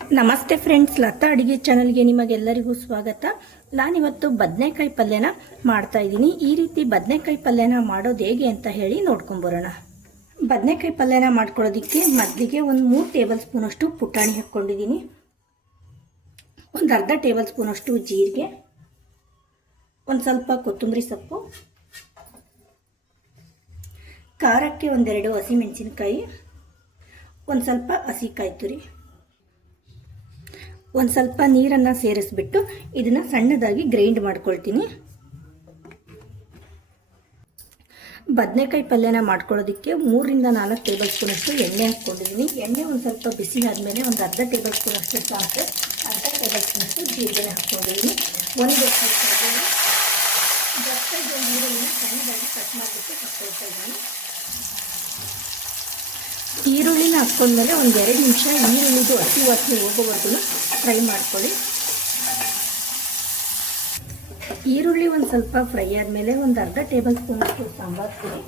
ನಮಸ್ತೆ ಫ್ರೆಂಡ್ಸ್ ಲತಾ ಅಡುಗೆ ಚಾನಲ್ಗೆ ನಿಮಗೆಲ್ಲರಿಗೂ ಸ್ವಾಗತ. ನಾನಿವತ್ತು ಬದನೆಕಾಯಿ ಪಲ್ಯನ ಮಾಡ್ತಾ ಇದ್ದೀನಿ. ಈ ರೀತಿ ಬದನೆಕಾಯಿ ಪಲ್ಯನ ಮಾಡೋದು ಹೇಗೆ ಅಂತ ಹೇಳಿ ನೋಡ್ಕೊಂಬರೋಣ. ಬದನೆಕಾಯಿ ಪಲ್ಯನ ಮಾಡ್ಕೊಳ್ಳೋದಕ್ಕೆ ಮೊದಲಿಗೆ ಒಂದು ಮೂರು ಟೇಬಲ್ ಸ್ಪೂನಷ್ಟು ಪುಟಾಣಿ ಹಾಕ್ಕೊಂಡಿದ್ದೀನಿ. ಒಂದು ಅರ್ಧ ಟೇಬಲ್ ಸ್ಪೂನಷ್ಟು ಜೀರಿಗೆ. ಒಂದು ಸ್ವಲ್ಪ ಕೊತ್ತಂಬರಿ ಸೊಪ್ಪು. ಖಾರಕ್ಕೆ ಒಂದೆರಡು ಹಸಿಮೆಣಸಿನ್ಕಾಯಿ. ಒಂದು ಸ್ವಲ್ಪ ಹಸಿ ಕಾಯಿ ತುರಿ ಒಂದು ಸ್ವಲ್ಪ ನೀರನ್ನು ಸೇರಿಸ್ಬಿಟ್ಟು ಇದನ್ನು ಸಣ್ಣದಾಗಿ ಗ್ರೈಂಡ್ ಮಾಡ್ಕೊಳ್ತೀನಿ. ಬದನೆಕಾಯಿ ಪಲ್ಯನ ಮಾಡ್ಕೊಳ್ಳೋದಕ್ಕೆ ಮೂರಿಂದ ನಾಲ್ಕು ಟೇಬಲ್ ಸ್ಪೂನಷ್ಟು ಎಣ್ಣೆ ಹಾಕ್ಕೊಂಡಿದ್ದೀನಿ. ಎಣ್ಣೆ ಒಂದು ಸ್ವಲ್ಪ ಬಿಸಿ ಆದಮೇಲೆ ಒಂದು ಅರ್ಧ ಟೇಬಲ್ ಸ್ಪೂನಷ್ಟು ಸಾಕು ಅರ್ಧ ಟೇಬಲ್ ಸ್ಪೂನಷ್ಟು ಜೀರಿಗೆ ಹಾಕ್ಕೊಂಡಿದ್ದೀನಿ. ಒಂದು ದಪ್ಪಗೆ ಈರುಳ್ಳಿನ ಸಣ್ಣದಾಗಿ ಕಟ್ ಮಾಡಿಬಿಟ್ಟು ಇದ್ದೀನಿ. ಈರುಳ್ಳಿನ ಹಾಕ್ಕೊಂಡ್ಮೇಲೆ ಒಂದು ಎರಡು ನಿಮಿಷ ಈರುಳ್ಳಿದು ಹಸಿ ವಾಸನೆ ಹೋಗೋವರೆಗೂ ಫ್ರೈ ಮಾಡ್ಕೊಳ್ಳಿ. ಈರುಳ್ಳಿ ಒಂದು ಸ್ವಲ್ಪ ಫ್ರೈ ಆದಮೇಲೆ ಒಂದು ಅರ್ಧ ಟೇಬಲ್ ಸ್ಪೂನಷ್ಟು ಸಾಂಬಾರು ಪುಡಿ,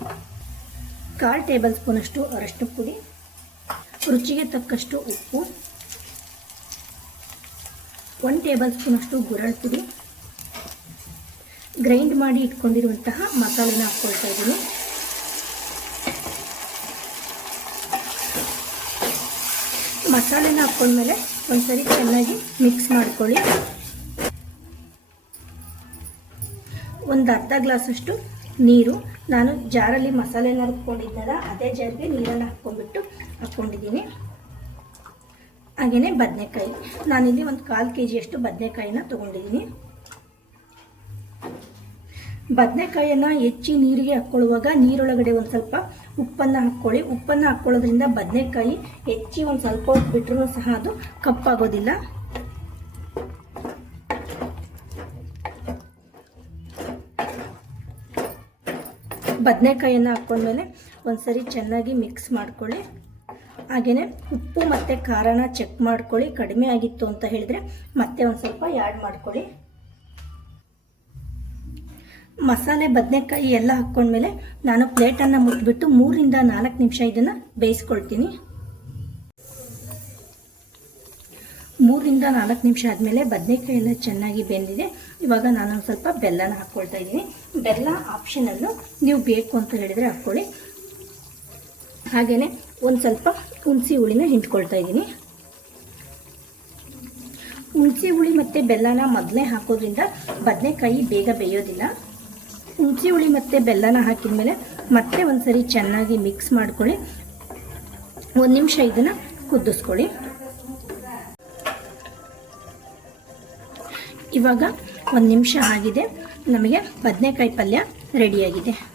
ಕಾಲು ಟೇಬಲ್ ಸ್ಪೂನಷ್ಟು ಅರಶಿನ ಪುಡಿ, ರುಚಿಗೆ ತಕ್ಕಷ್ಟು ಉಪ್ಪು, ಒಂದು ಟೇಬಲ್ ಸ್ಪೂನಷ್ಟು ಗುರಳ್ ಪುಡಿ. ಗ್ರೈಂಡ್ ಮಾಡಿ ಇಟ್ಕೊಂಡಿರುವಂತಹ ಮಸಾಲೆನ ಹಾಕ್ಕೊಳ್ತಾ ಇದ್ದೀನಿ. ಮಸಾಲೆನ ಹಾಕ್ಕೊಂಡ್ಮೇಲೆ ಒಂದ್ಸರಿ ಚೆನ್ನಾಗಿ ಮಿಕ್ಸ್ ಮಾಡ್ಕೊಳ್ಳಿ. ಒಂದು ಅರ್ಧ ಗ್ಲಾಸಷ್ಟು ನೀರು. ನಾನು ಜಾರಲ್ಲಿ ಮಸಾಲೆನ ರುಬ್ಕೊಂಡಿದ್ದಲ್ಲ, ಅದೇ ಜಾರಿಗೆ ನೀರನ್ನು ಹಾಕ್ಕೊಂಡ್ಬಿಟ್ಟು ಹಾಕ್ಕೊಂಡಿದ್ದೀನಿ. ಹಾಗೆಯೇ ಬದನೆಕಾಯಿ. ನಾನಿಲ್ಲಿ ಒಂದು ಕಾಲು ಕೆ ಜಿಯಷ್ಟು ಬದನೆಕಾಯಿನ ತೊಗೊಂಡಿದ್ದೀನಿ. ಬದನೆಕಾಯಿಯನ್ನು ಹೆಚ್ಚಿ ನೀರಿಗೆ ಹಾಕ್ಕೊಳ್ಳುವಾಗ ನೀರೊಳಗಡೆ ಒಂದು ಸ್ವಲ್ಪ ಉಪ್ಪನ್ನು ಹಾಕ್ಕೊಳ್ಳಿ ಉಪ್ಪನ್ನು ಹಾಕ್ಕೊಳ್ಳೋದ್ರಿಂದ ಬದನೆಕಾಯಿ ಹೆಚ್ಚಿ ಒಂದು ಸ್ವಲ್ಪ ಬಿಟ್ಟರೂ ಸಹ ಅದು ಕಪ್ಪಾಗೋದಿಲ್ಲ. ಬದನೆಕಾಯಿಯನ್ನು ಹಾಕ್ಕೊಂಡ್ಮೇಲೆ ಒಂದ್ಸರಿ ಚೆನ್ನಾಗಿ ಮಿಕ್ಸ್ ಮಾಡ್ಕೊಳ್ಳಿ. ಹಾಗೆಯೇ ಉಪ್ಪು ಮತ್ತು ಖಾರನ ಚೆಕ್ ಮಾಡ್ಕೊಳ್ಳಿ. ಕಡಿಮೆ ಆಗಿತ್ತು ಅಂತ ಹೇಳಿದ್ರೆ ಮತ್ತೆ ಒಂದು ಸ್ವಲ್ಪ ಆ್ಯಡ್ ಮಾಡ್ಕೊಳ್ಳಿ. ಮಸಾಲೆ, ಬದನೆಕಾಯಿ ಎಲ್ಲ ಹಾಕ್ಕೊಂಡ್ಮೇಲೆ ನಾನು ಪ್ಲೇಟನ್ನು ಮುಟ್ಬಿಟ್ಟು ಮೂರಿಂದ ನಾಲ್ಕು ನಿಮಿಷ ಇದನ್ನು ಬೇಯಿಸ್ಕೊಳ್ತೀನಿ. ಮೂರಿಂದ ನಾಲ್ಕು ನಿಮಿಷ ಆದಮೇಲೆ ಬದನೆಕಾಯಿ ಎಲ್ಲ ಚೆನ್ನಾಗಿ ಬೆಂದಿದೆ. ಇವಾಗ ನಾನೊಂದು ಸ್ವಲ್ಪ ಬೆಲ್ಲನ ಹಾಕ್ಕೊಳ್ತಾ ಇದ್ದೀನಿ. ಬೆಲ್ಲ ಆಪ್ಷನಲ್ಲು ನೀವು ಬೇಕು ಅಂತ ಹೇಳಿದರೆ ಹಾಕ್ಕೊಳ್ಳಿ. ಹಾಗೆಯೇ ಒಂದು ಸ್ವಲ್ಪ ಹುಣಸಿ ಹುಳಿನ ಹಿಂಡ್ಕೊಳ್ತಾ ಇದ್ದೀನಿ. ಹುಣಸಿ ಹುಳಿ ಮತ್ತು ಬೆಲ್ಲನ ಮೊದಲೇ ಹಾಕೋದ್ರಿಂದ ಬದನೆಕಾಯಿ ಬೇಗ ಬೇಯೋದಿಲ್ಲ. ಹುಣಸಿ ಹುಳಿ ಮತ್ತು ಬೆಲ್ಲನ ಹಾಕಿದ ಮೇಲೆ ಮತ್ತೆ ಒಂದು ಸರಿ ಚೆನ್ನಾಗಿ ಮಿಕ್ಸ್ ಮಾಡ್ಕೊಳ್ಳಿ. ಒಂದು ನಿಮಿಷ ಇದನ್ನು ಕುದಿಸ್ಕೊಳ್ಳಿ. ಇವಾಗ ಒಂದು ನಿಮಿಷ ಆಗಿದೆ. ನಮಗೆ ಬದನೆಕಾಯಿ ಪಲ್ಯ ರೆಡಿಯಾಗಿದೆ